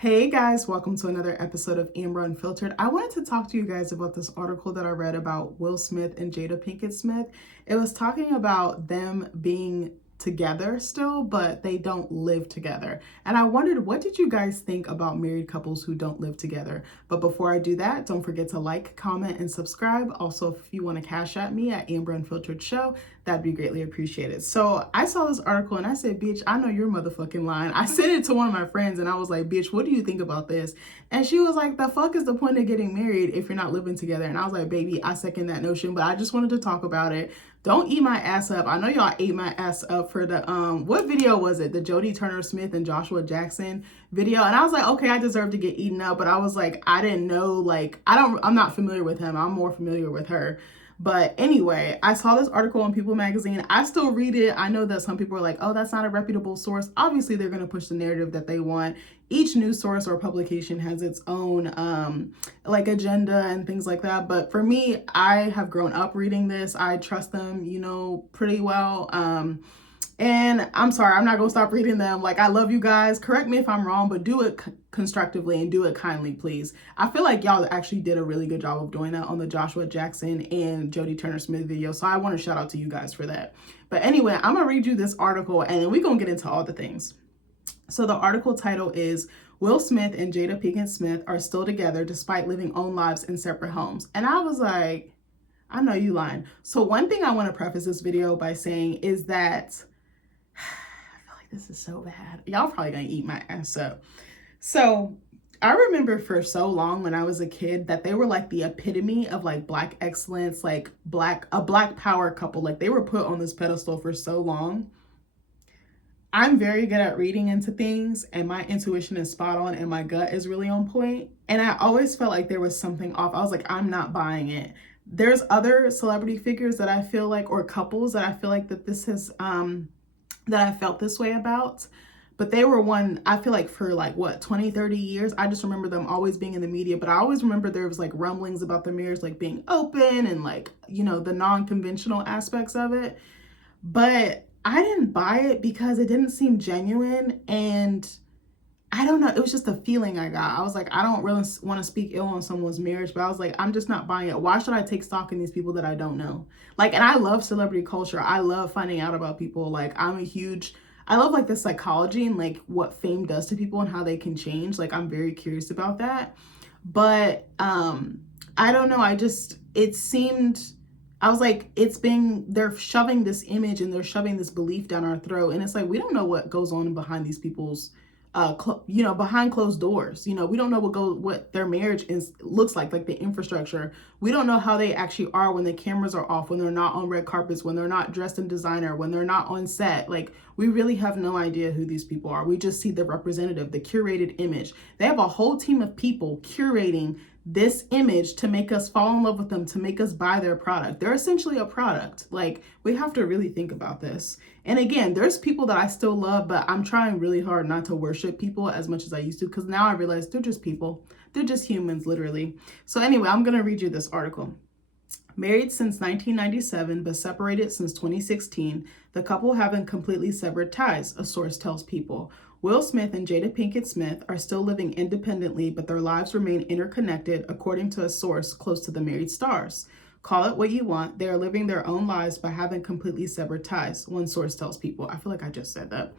Hey guys, welcome to another episode of Amber Unfiltered. I wanted to talk to you guys about this article that I read about Will Smith and Jada Pinkett-Smith. It was talking about them being together still, but they don't live together. And I wondered, what did you guys think about married couples who don't live together? But before I do that, don't forget to like, comment, and subscribe. Also, if you want to cash at me at AmberUnfilteredShow, that'd be greatly appreciated. So I saw this article and I said, bitch, I know you're motherfucking lying. I sent it to one of my friends and I was like, bitch, what do you think about this? And she was like, the fuck is the point of getting married if you're not living together? And I was like, baby, I second that notion, but I just wanted to talk about it. Don't eat my ass up. I know y'all ate my ass up for the, what video was it? The Jodie Turner-Smith and Joshua Jackson video. And I was like, okay, I deserve to get eaten up. But I was like, I didn't know, like, I'm not familiar with him. I'm more familiar with her. But anyway, I saw this article on People magazine. I still read it. I know that some people are like, oh, that's not a reputable source. Obviously, they're going to push the narrative that they want. Each news source or publication has its own like agenda and things like that. But for me, I have grown up reading this. I trust them, pretty well. And I'm sorry, I'm not going to stop reading them. Like, I love you guys. Correct me if I'm wrong, but do it constructively and do it kindly, please. I feel like y'all actually did a really good job of doing that on the Joshua Jackson and Jodie Turner-Smith video. So I want to shout out to you guys for that. But anyway, I'm going to read you this article and then we're going to get into all the things. So the article title is, Will Smith and Jada Pinkett-Smith are still together despite living own lives in separate homes. And I was like, I know you lying. So one thing I want to preface this video by saying is that this is so bad. Y'all probably gonna eat my ass up. So I remember for so long when I was a kid that they were like the epitome of like Black excellence, like a Black power couple. Like they were put on this pedestal for so long. I'm very good at reading into things and my intuition is spot on and my gut is really on point. And I always felt like there was something off. I was like, I'm not buying it. There's other celebrity figures that I feel like, or couples that I feel like that this has, that I felt this way about, but they were one, I feel like for like what, 20, 30 years, I just remember them always being in the media, but I always remember there was like rumblings about their marriage, like being open and like, the non-conventional aspects of it. But I didn't buy it because it didn't seem genuine. And I don't know, it was just a feeling I got. I was like, I don't really want to speak ill on someone's marriage, but I was like, I'm just not buying it. Why should I take stock in these people that I don't know? Like, and I love celebrity culture. I love finding out about people. Like, I love like the psychology and like what fame does to people and how they can change. Like, I'm very curious about that. But I don't know. I was like, they're shoving this image and they're shoving this belief down our throat. And it's like, we don't know what goes on behind these people's behind closed doors. We don't know what their marriage looks like the infrastructure. We don't know how they actually are when the cameras are off, when they're not on red carpets, when they're not dressed in designer, when they're not on set. Like, we really have no idea who these people are. We just see the representative, the curated image. They have a whole team of people curating this image to make us fall in love with them, to make us buy their product. They're essentially a product. Like, we have to really think about this. And again, there's people that I still love, but I'm trying really hard not to worship people as much as I used to, because now I realize they're just people. They're just humans, literally. So anyway, I'm going to read you this article. Married since 1997, but separated since 2016, the couple haven't completely severed ties, a source tells People. Will Smith and Jada Pinkett-Smith are still living independently, but their lives remain interconnected, according to a source close to the married stars. Call it what you want, they are living their own lives but haven't completely severed ties, one source tells People. I feel like I just said that.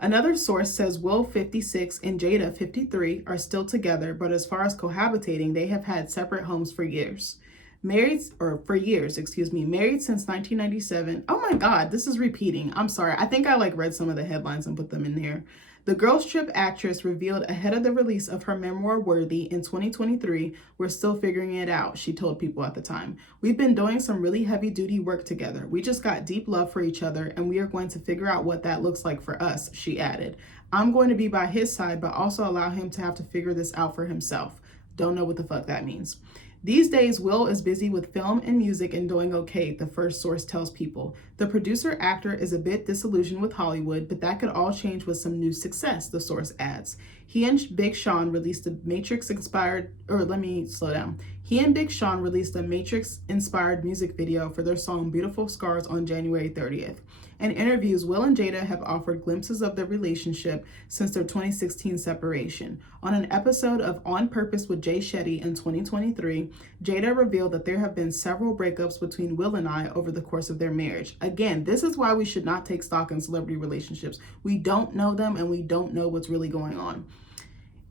Another source says Will, 56, and Jada, 53, are still together, but as far as cohabitating, they have had separate homes for years. Married since 1997. Oh my God, this is repeating. I'm sorry. I think I read some of the headlines and put them in there. The Girls Trip actress revealed ahead of the release of her memoir Worthy in 2023, "We're still figuring it out," she told People at the time. "We've been doing some really heavy duty work together. We just got deep love for each other and we are going to figure out what that looks like for us," she added. "I'm going to be by his side, but also allow him to have to figure this out for himself." Don't know what the fuck that means. These days, Will is busy with film and music and doing okay, the first source tells People. The producer actor is a bit disillusioned with Hollywood, but that could all change with some new success, the source adds. He and Big Sean released a Matrix-inspired, or let me slow down. He and Big Sean released a Matrix-inspired music video for their song Beautiful Scars on January 30th. In interviews, Will and Jada have offered glimpses of their relationship since their 2016 separation. On an episode of On Purpose with Jay Shetty in 2023, Jada revealed that there have been several breakups between Will and I over the course of their marriage. Again, this is why we should not take stock in celebrity relationships. We don't know them and we don't know what's really going on.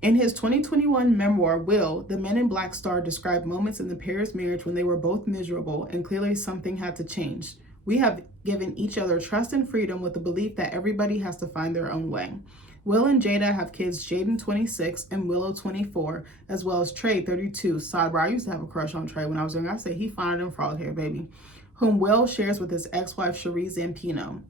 In his 2021 memoir, Will, the Men in Black star, described moments in the pair's marriage when they were both miserable and clearly something had to change. We have given each other trust and freedom with the belief that everybody has to find their own way. Will and Jada have kids, Jaden 26 and Willow 24, as well as Trey 32. Sidebar, I used to have a crush on Trey when I was young. I say he finer than frog hair, baby. Whom Will shares with his ex-wife Cherie Zampino.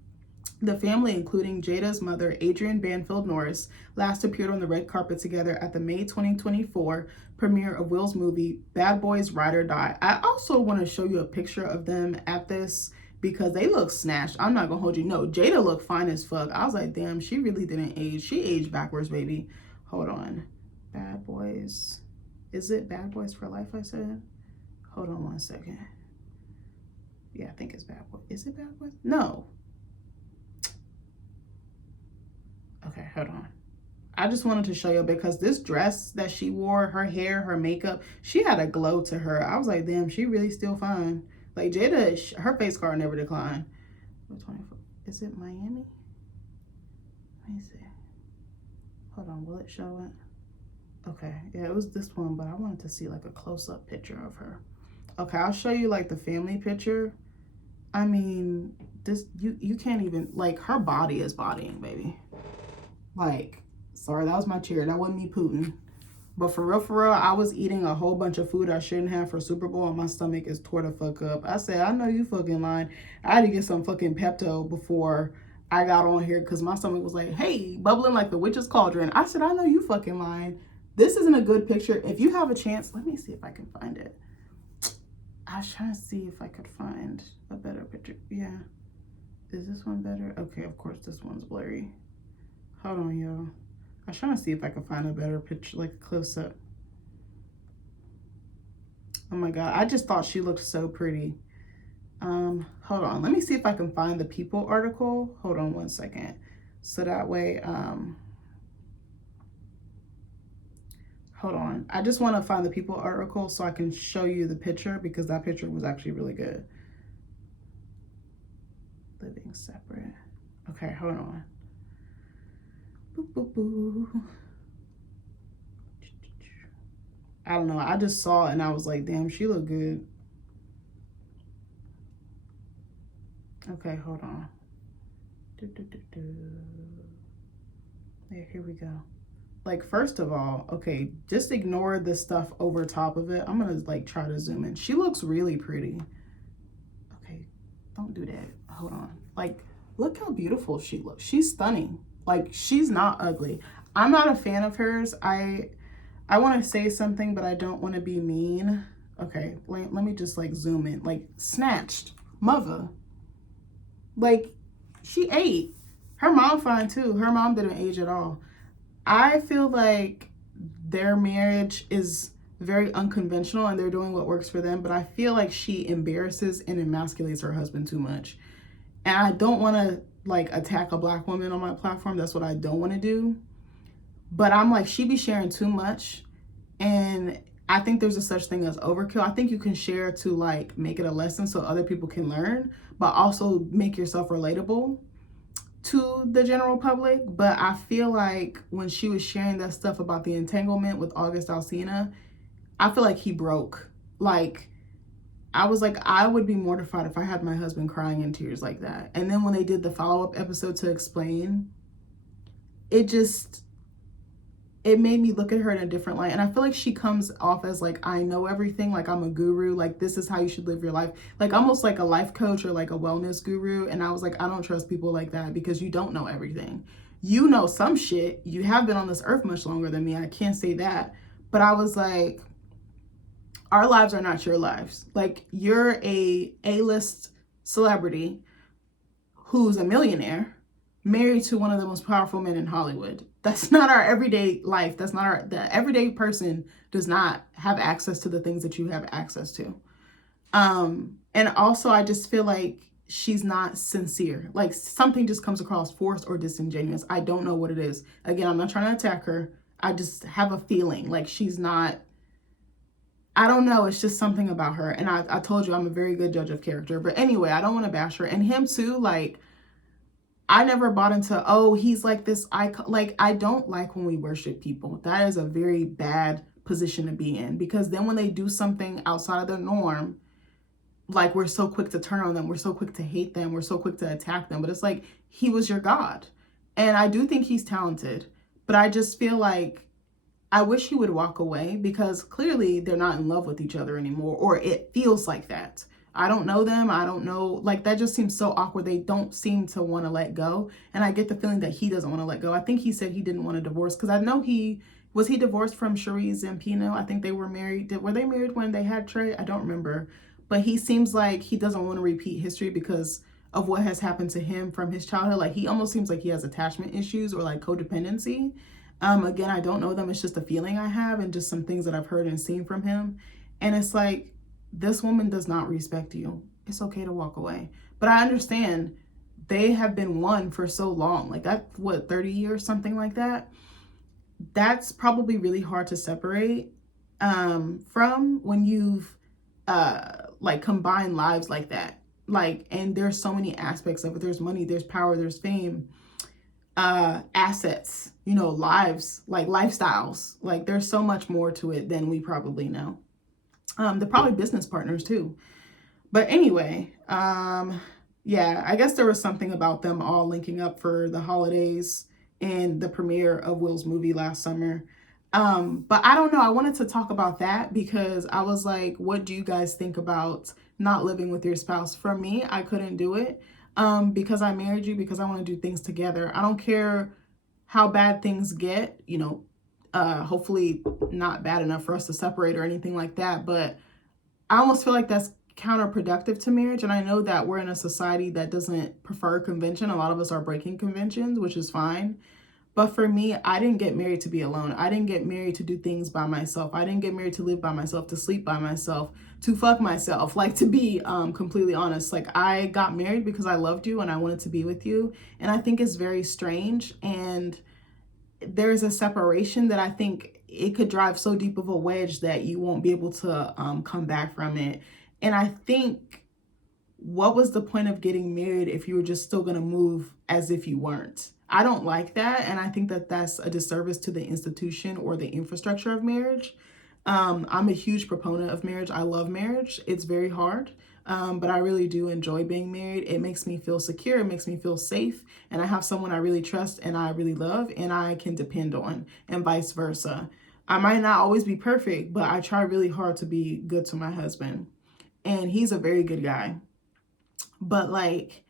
The family, including Jada's mother, Adrienne Banfield Norris, last appeared on the red carpet together at the May 2024 premiere of Will's movie, Bad Boys Ride or Die. I also want to show you a picture of them at this because they look snatched. I'm not gonna hold you. No, Jada looked fine as fuck. I was like, damn, she really didn't age. She aged backwards, baby. Hold on. Bad Boys. Is it Bad Boys for Life, I said? Hold on one second. Yeah, I think it's Bad Boys. Is it Bad Boys? No. Okay, hold on. I just wanted to show you because this dress that she wore, her hair, her makeup, she had a glow to her. I was like, damn, she really still fine. Like Jada, her face card never declined. Is it Miami? Let me see. Hold on, will it show it? Okay, yeah, it was this one, but I wanted to see like a close-up picture of her. Okay, I'll show you like the family picture. I mean, this you can't even, like, her body is bodying, baby. Like, sorry, that was my chair. That wasn't me Putin. But for real, I was eating a whole bunch of food I shouldn't have for Super Bowl, and my stomach is tore the fuck up. I said, I know you fucking lying. I had to get some fucking Pepto before I got on here because my stomach was like, hey, bubbling like the witch's cauldron. I said, I know you fucking lying. This isn't a good picture. If you have a chance, let me see if I can find it. I was trying to see if I could find a better picture. Yeah. Is this one better? Okay, of course this one's blurry. Hold on, y'all. I was trying to see if I could find a better picture, like a close-up. Oh my God, I just thought she looked so pretty. Hold on, let me see if I can find the People article. Hold on one second. So that way, hold on. I just want to find the People article so I can show you the picture because that picture was actually really good. Living separate. Okay, hold on. Boop, boop, boop. I don't know. I just saw it and I was like, damn, she looked good. Okay, hold on. Yeah, here we go. Like, first of all, okay, just ignore the stuff over top of it. I'm gonna like try to zoom in. She looks really pretty. Okay, don't do that. Hold on. Like, look how beautiful she looks. She's stunning. Like, she's not ugly. I'm not a fan of hers. I want to say something, but I don't want to be mean. Okay, let me just like zoom in. Like, snatched. Mother. Like, she ate. Her mom fine too. Her mom didn't age at all. I feel like their marriage is very unconventional and they're doing what works for them, but I feel like she embarrasses and emasculates her husband too much. And I don't want to like attack a Black woman on my platform. That's what I don't want to do. But I'm like, she be sharing too much. And I think there's a such thing as overkill. I think you can share to like make it a lesson so other people can learn, but also make yourself relatable to the general public. But I feel like when she was sharing that stuff about the entanglement with August Alsina, I feel like he broke. Like, I was like, I would be mortified if I had my husband crying in tears like that. And then when they did the follow-up episode to explain, it made me look at her in a different light. And I feel like she comes off as like, I know everything, like I'm a guru, like this is how you should live your life. Like almost like a life coach or like a wellness guru. And I was like, I don't trust people like that because you don't know everything. You know some shit. You have been on this earth much longer than me. I can't say that. But I was like, our lives are not your lives. Like, you're a A-list celebrity who's a millionaire, married to one of the most powerful men in Hollywood. That's not our everyday life. That's not the everyday person does not have access to the things that you have access to. And also I just feel like she's not sincere. Like something just comes across forced or disingenuous. I don't know what it is. Again, I'm not trying to attack her. I just have a feeling like she's not, I don't know. It's just something about her. And I told you I'm a very good judge of character. But anyway, I don't want to bash her. And him too, like, I never bought into, oh, he's like this icon. Like, I don't like when we worship people. That is a very bad position to be in. Because then when they do something outside of their norm, like we're so quick to turn on them. We're so quick to hate them. We're so quick to attack them. But it's like, he was your God. And I do think he's talented. But I just feel like I wish he would walk away because clearly they're not in love with each other anymore, or it feels like that. I don't know them. I don't know. Like that just seems so awkward. They don't seem to want to let go. And I get the feeling that he doesn't want to let go. I think he said he didn't want a divorce because I know he divorced from Cherie Zampino. I think they were married. Were they married when they had Trey? I don't remember. But he seems like he doesn't want to repeat history because of what has happened to him from his childhood. Like he almost seems like he has attachment issues or like codependency. Again, I don't know them. It's just a feeling I have and just some things that I've heard and seen from him. And it's like, this woman does not respect you. It's okay to walk away. But I understand they have been one for so long. Like that's what, 30 years, something like that. That's probably really hard to separate from when you've like combined lives like that. Like, and there's so many aspects of it. There's money, there's power, there's fame, assets, you know, lives, like lifestyles. Like there's so much more to it than we probably know. They're probably business partners too. But anyway, yeah, I guess there was something about them all linking up for the holidays and the premiere of Will's movie last summer. But I don't know. I wanted to talk about that because I was like, what do you guys think about not living with your spouse? For me, I couldn't do it. Because I married you, because I want to do things together. I don't care how bad things get, you know, hopefully not bad enough for us to separate or anything like that. But I almost feel like that's counterproductive to marriage. And I know that we're in a society that doesn't prefer convention. A lot of us are breaking conventions, which is fine. But for me, I didn't get married to be alone. I didn't get married to do things by myself. I didn't get married to live by myself, to sleep by myself, to fuck myself. Like, to be completely honest, like I got married because I loved you and I wanted to be with you. And I think it's very strange. And there's a separation that I think it could drive so deep of a wedge that you won't be able to come back from it. And I think, what was the point of getting married if you were just still going to move as if you weren't? I don't like that. And I think that that's a disservice to the institution or the infrastructure of marriage. I'm a huge proponent of marriage. I love marriage. It's very hard. But I really do enjoy being married. It makes me feel secure. It makes me feel safe. And I have someone I really trust and I really love and I can depend on, and vice versa. I might not always be perfect, but I try really hard to be good to my husband. And he's a very good guy. But like,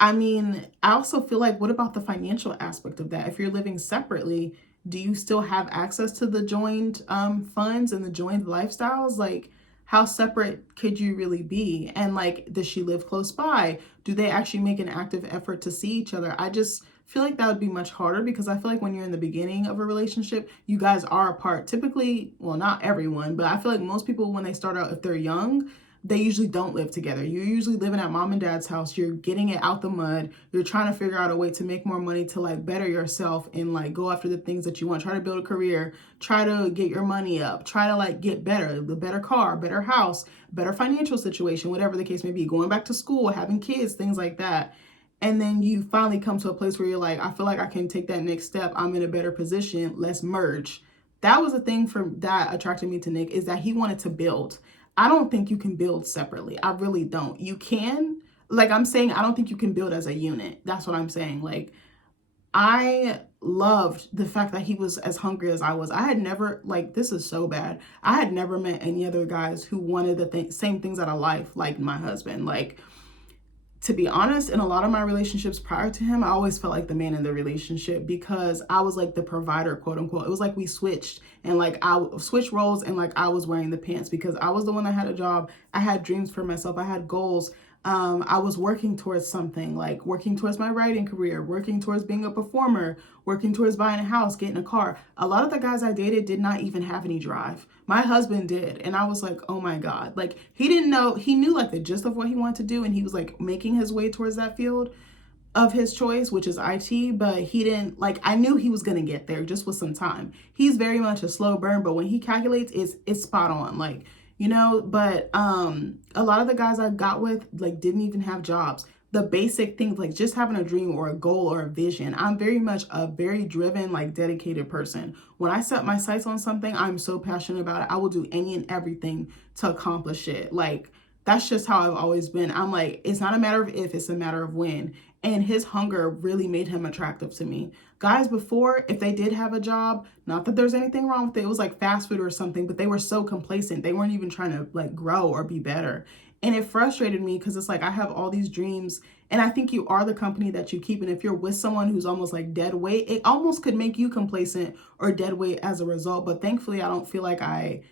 I mean, I also feel like, what about the financial aspect of that? If you're living separately, do you still have access to the joined funds and the joined lifestyles? Like, how separate could you really be? And like, does she live close by? Do they actually make an active effort to see each other? I just feel like that would be much harder because I feel like when you're in the beginning of a relationship, you guys are apart. Typically, well, not everyone, but I feel like most people, when they start out, if they're young, they usually don't live together. You're usually living at mom and dad's house. You're getting it out the mud. You're trying to figure out a way to make more money to like better yourself and like go after the things that you want. Try to build a career. Try to get your money up. Try to like get better, the better car, better house, better financial situation, whatever the case may be. Going back to school, having kids, things like that. And then you finally come to a place where you're like, I feel like I can take that next step. I'm in a better position. Let's merge. That was the thing that attracted me to Nick, is that he wanted to build. I don't think you can build separately. I really don't. You can, like I'm saying, I don't think you can build as a unit. That's what I'm saying. Like, I loved the fact that he was as hungry as I was. I had never, like, this is so bad. I had never met any other guys who wanted the same things out of life like my husband. Like, to be honest, in a lot of my relationships prior to him, I always felt like the man in the relationship because I was like the provider, quote unquote. It was like we switched and like I switched roles and like I was wearing the pants because I was the one that had a job. I had dreams for myself. I had goals. I was working towards something, like working towards my writing career, working towards being a performer, working towards buying a house, getting a car. A lot of the guys I dated did not even have any drive. My husband did. And I was like, oh my God. Like, he didn't know, he knew like the gist of what he wanted to do. And he was like making his way towards that field of his choice, which is IT, but he didn't, like, I knew he was gonna get there just with some time. He's very much a slow burn, but when he calculates, it's spot on, like, you know. But a lot of the guys I got with like didn't even have jobs. The basic things like just having a dream or a goal or a vision. I'm very much a very driven, like dedicated person. When I set my sights on something, I'm so passionate about it. I will do any and everything to accomplish it. Like, that's just how I've always been. I'm like, it's not a matter of if, it's a matter of when. And his hunger really made him attractive to me. Guys before, if they did have a job, not that there's anything wrong with it, it was like fast food or something, but they were so complacent. They weren't even trying to like grow or be better. And it frustrated me because it's like I have all these dreams and I think you are the company that you keep. And if you're with someone who's almost like dead weight, it almost could make you complacent or dead weight as a result. But thankfully, I don't feel like I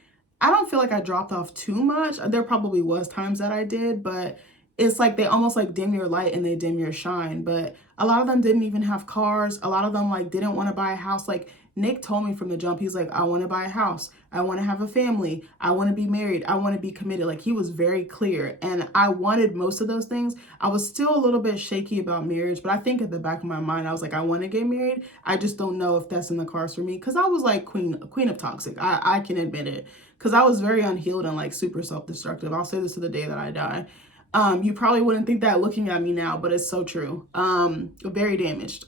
dropped off too much. There probably was times that I did, but it's like they almost like dim your light and they dim your shine. But a lot of them didn't even have cars. A lot of them like didn't want to buy a house. Like Nick told me from the jump, he's like, I want to buy a house. I want to have a family. I want to be married. I want to be committed. Like he was very clear. And I wanted most of those things. I was still a little bit shaky about marriage, but I think at the back of my mind, I was like, I want to get married. I just don't know if that's in the cards for me. Cause I was like queen of toxic. I can admit it. Cause I was very unhealed and like super self-destructive. I'll say this to the day that I die. You probably wouldn't think that looking at me now, but it's so true. Very damaged.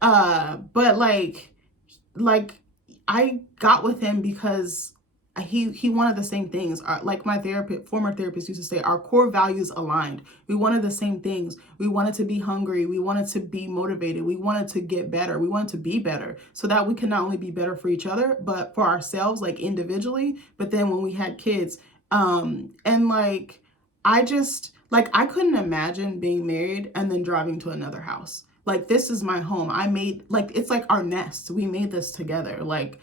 But like I got with him because he wanted the same things. Like my former therapist used to say, our core values aligned. We wanted the same things. We wanted to be hungry. We wanted to be motivated. We wanted to get better. We wanted to be better so that we could not only be better for each other, but for ourselves, like individually. But then when we had kids, and like, I couldn't imagine being married and then driving to another house. Like, this is my home. It's like our nest. We made this together. Like,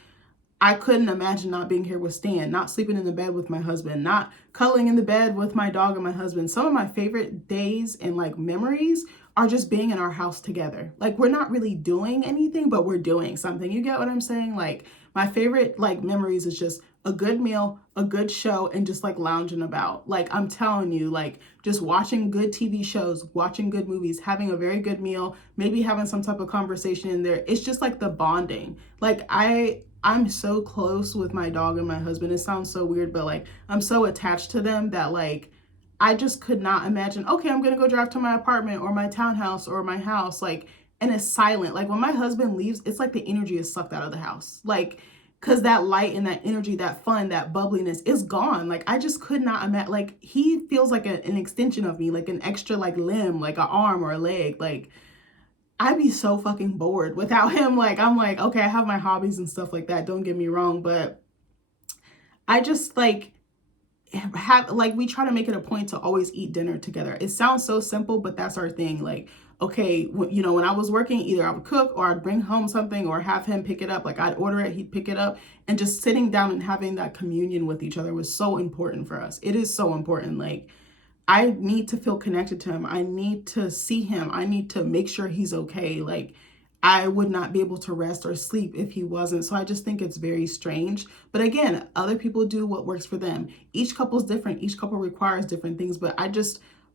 I couldn't imagine not being here with Stan, not sleeping in the bed with my husband, not cuddling in the bed with my dog and my husband. Some of my favorite days and like memories are just being in our house together. Like, we're not really doing anything, but we're doing something. You get what I'm saying? Like, my favorite like memories is just a good meal, a good show, and just like lounging about. Like, I'm telling you, like just watching good TV shows, watching good movies, having a very good meal, maybe having some type of conversation in there. It's just like the bonding. Like I'm so close with my dog and my husband. It sounds so weird, but like I'm so attached to them that like I just could not imagine, okay, I'm gonna go drive to my apartment or my townhouse or my house, like, and it's silent. Like when my husband leaves, it's like the energy is sucked out of the house. Like, cause that light and that energy, that fun, that bubbliness is gone. Like I just could not imagine, like he feels like an extension of me, like an extra like limb, like an arm or a leg. Like I'd be so fucking bored without him. Like, I'm like, okay, I have my hobbies and stuff like that. Don't get me wrong. But I just like we try to make it a point to always eat dinner together. It sounds so simple, but that's our thing. Like, okay, when I was working, either I would cook or I'd bring home something or have him pick it up. Like I'd order it, he'd pick it up, and just sitting down and having that communion with each other was so important for us. It is so important. Like, I need to feel connected to him. I need to see him. I need to make sure he's okay. Like, I would not be able to rest or sleep if he wasn't. So I just think it's very strange. But again, other people do what works for them. Each couple's different. Each couple requires different things. But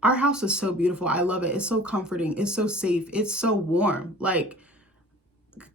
our house is so beautiful. I love it. It's so comforting. It's so safe. It's so warm. Like,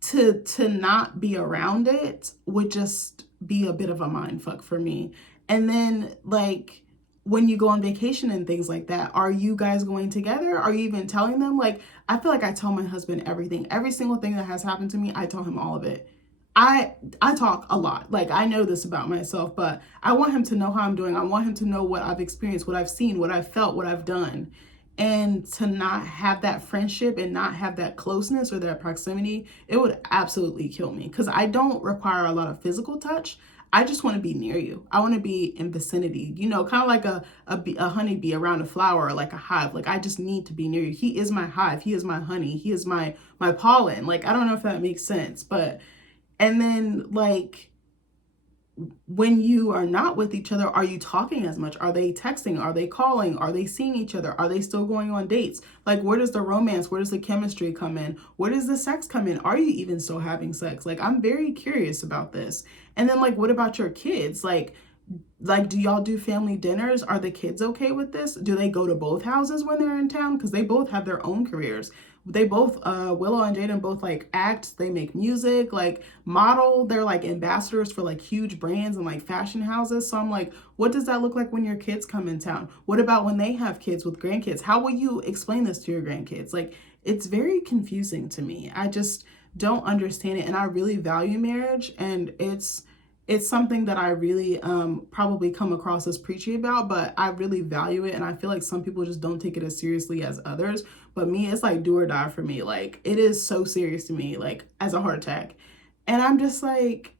to not be around it would just be a bit of a mind fuck for me. And then like, when you go on vacation and things like that, are you guys going together? Are you even telling them? Like, I feel like I tell my husband everything. Every single thing that has happened to me, I tell him all of it. I talk a lot. Like, I know this about myself, but I want him to know how I'm doing. I want him to know what I've experienced, what I've seen, what I've felt, what I've done. And to not have that friendship and not have that closeness or that proximity, it would absolutely kill me, because I don't require a lot of physical touch. I just want to be near you. I want to be in vicinity, kind of like a honeybee around a flower, or like a hive. Like, I just need to be near you. He is my hive. He is my honey. He is my pollen. Like, I don't know if that makes sense, but, and then like, when you are not with each other, are you talking as much? Are they texting? Are they calling? Are they seeing each other? Are they still going on dates? Like, where does the romance, where does the chemistry come in? Where does the sex come in? Are you even still having sex? Like, I'm very curious about this. And then, like, what about your kids? Like, do y'all do family dinners? Are the kids okay with this? Do they go to both houses when they're in town? Because they both have their own careers. They both, Willow and Jada both like act, they make music, like model. They're like ambassadors for like huge brands and like fashion houses. So I'm like, what does that look like when your kids come in town? What about when they have kids with grandkids? How will you explain this to your grandkids? Like, it's very confusing to me. I just don't understand it. And I really value marriage, and it's something that I really probably come across as preachy about, but I really value it. And I feel like some people just don't take it as seriously as others. But me, it's like do or die for me. Like, it is so serious to me, like as a heart attack. And I'm just like,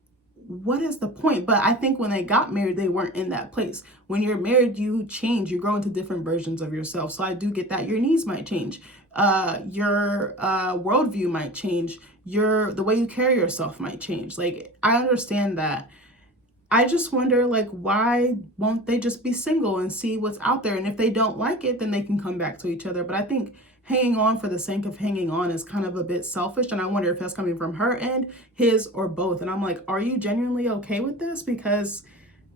what is the point? But I think when they got married, they weren't in that place. When you're married, you change, you grow into different versions of yourself. So I do get that. Your needs might change. Your worldview might change. The way you carry yourself might change. Like, I understand that. I just wonder, like, why won't they just be single and see what's out there? And if they don't like it, then they can come back to each other. But I think hanging on for the sake of hanging on is kind of a bit selfish. And I wonder if that's coming from her end, his, or both. And I'm like, are you genuinely okay with this? Because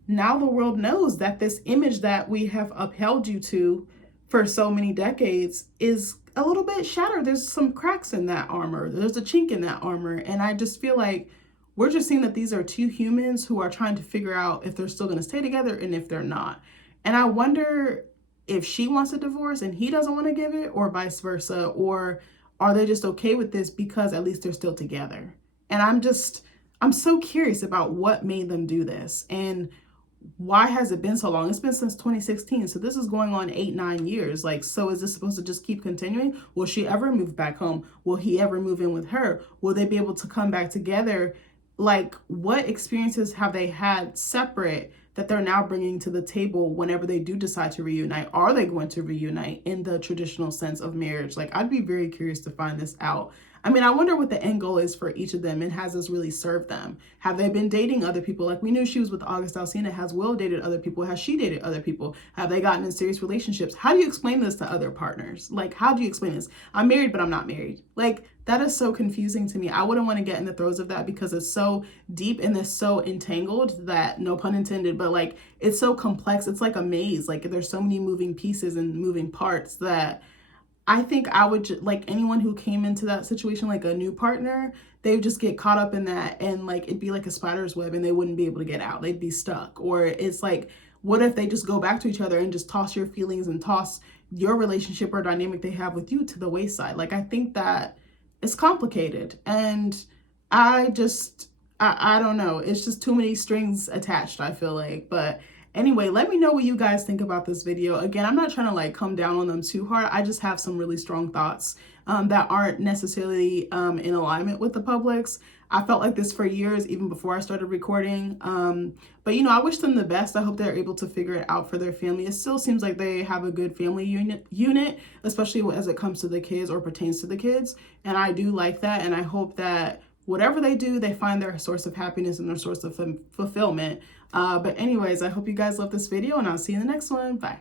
now the world knows that this image that we have upheld you to for so many decades is a little bit shattered. There's some cracks in that armor. There's a chink in that armor. And I just feel like we're just seeing that these are two humans who are trying to figure out if they're still going to stay together and if they're not. And I wonder if she wants a divorce and he doesn't want to give it, or vice versa, or are they just okay with this because at least they're still together? And I'm so curious about what made them do this, and why has it been so long? It's been since 2016. So this is going on 8-9 years. Like, so is this supposed to just keep continuing? Will she ever move back home? Will he ever move in with her? Will they be able to come back together? Like, what experiences have they had separate that they're now bringing to the table whenever they do decide to reunite? Are they going to reunite in the traditional sense of marriage? Like, I'd be very curious to find this out. I mean, I wonder what the end goal is for each of them, and has this really served them? Have they been dating other people? Like, we knew she was with August Alsina. Has Will dated other people? Has she dated other people? Have they gotten in serious relationships? How do you explain this to other partners? Like, how do you explain this? I'm married, but I'm not married. Like, that is so confusing to me. I wouldn't want to get in the throes of that because it's so deep and it's so entangled that, no pun intended, but like, it's so complex. It's like a maze. Like, there's so many moving pieces and moving parts that I think I would, like, anyone who came into that situation, like a new partner, they would just get caught up in that, and like, it'd be like a spider's web and they wouldn't be able to get out. They'd be stuck. Or it's like, what if they just go back to each other and just toss your feelings and toss your relationship or dynamic they have with you to the wayside? Like, I think that it's complicated, and I don't know. It's just too many strings attached, I feel like. But anyway, let me know what you guys think about this video. Again, I'm not trying to like come down on them too hard. I just have some really strong thoughts that aren't necessarily in alignment with the public's. I felt like this for years, even before I started recording. But, you know, I wish them the best. I hope they're able to figure it out for their family. It still seems like they have a good family unit, especially as it comes to the kids or pertains to the kids. And I do like that. And I hope that whatever they do, they find their source of happiness and their source of fulfillment. But anyways, I hope you guys love this video, and I'll see you in the next one. Bye.